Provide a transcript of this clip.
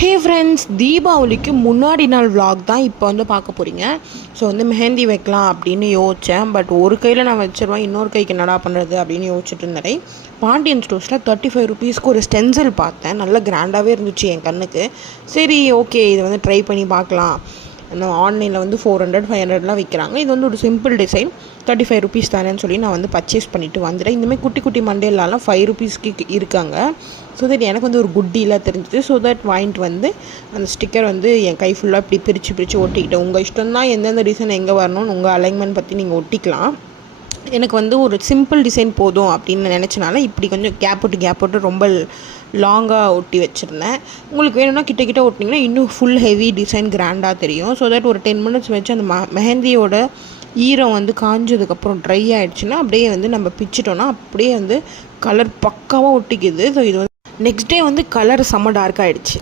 Hey friends, தீபாவளிக்கு முன்னாடி நாள் vlog தான் இப்போ வந்து பார்க்க போகிறீங்க. ஸோ வந்து மெஹந்தி வைக்கலாம் அப்படின்னு யோசித்தேன். பட் ஒரு கையில் நான் வச்சிருவேன், இன்னொரு கைக்கு என்னடா பண்ணுறது அப்படின்னு யோசிச்சுட்டு இருந்தேன். பாண்டியன் ஸ்டோர்ஸில் 35 ருபீஸ்க்கு ஒரு ஸ்டென்சில் பார்த்தேன். நல்லா கிராண்டாகவே இருந்துச்சு என் கண்ணுக்கு. சரி, ஓகே, இதை வந்து ட்ரை பண்ணி பார்க்கலாம். ஆன்லைனில் வந்து 400 500லாம் விற்கிறாங்க. இது வந்து ஒரு சிம்பிள் டிசைன், 35 ருபீஸ் தானேன்னு சொல்லி நான் வந்து பர்ச்சேஸ் பண்ணிவிட்டு வந்துட்டேன். இந்தமாதிரி குட்டி குட்டி மண்டேலாம் 5 ருபீஸ்க்கு இருக்காங்க. ஸோ தட் எனக்கு வந்து ஒரு குட் டீலாக தெரிஞ்சுது. ஸோ தட் வாங்கிட்டு வந்து அந்த ஸ்டிக்கர் வந்து என் கை ஃபுல்லாக இப்படி பிரித்து ஒட்டிக்கிட்டேன். உங்கள் இஷ்டம் தான் எந்தெந்த டிசைன் எங்கே வரணும்னு உங்கள் அலைன்மெண்ட் பற்றி நீங்கள் ஒட்டிக்கலாம். எனக்கு வந்து ஒரு சிம்பிள் டிசைன் போதும் அப்படின்னு நினச்சனால இப்படி கொஞ்சம் கேப் விட்டு ரொம்ப லாங்காக ஒட்டி வச்சுருந்தேன். உங்களுக்கு வேணும்னா கிட்ட ஒட்டினீங்கன்னா இன்னும் ஃபுல் ஹெவி டிசைன் கிராண்டாக தெரியும். ஸோ தட் ஒரு 10 மினிட்ஸ் வச்சு அந்த மெஹந்தியோட ஈரம் வந்து காஞ்சதுக்கப்புறம் ட்ரை ஆகிடுச்சுன்னா அப்படியே வந்து நம்ம பிச்சிட்டோன்னா அப்படியே வந்து கலர் பக்காவாக ஒட்டிக்குது. ஸோ இது வந்து நெக்ஸ்ட் டே வந்து கலர் செம்ம டார்க் ஆகிடுச்சு.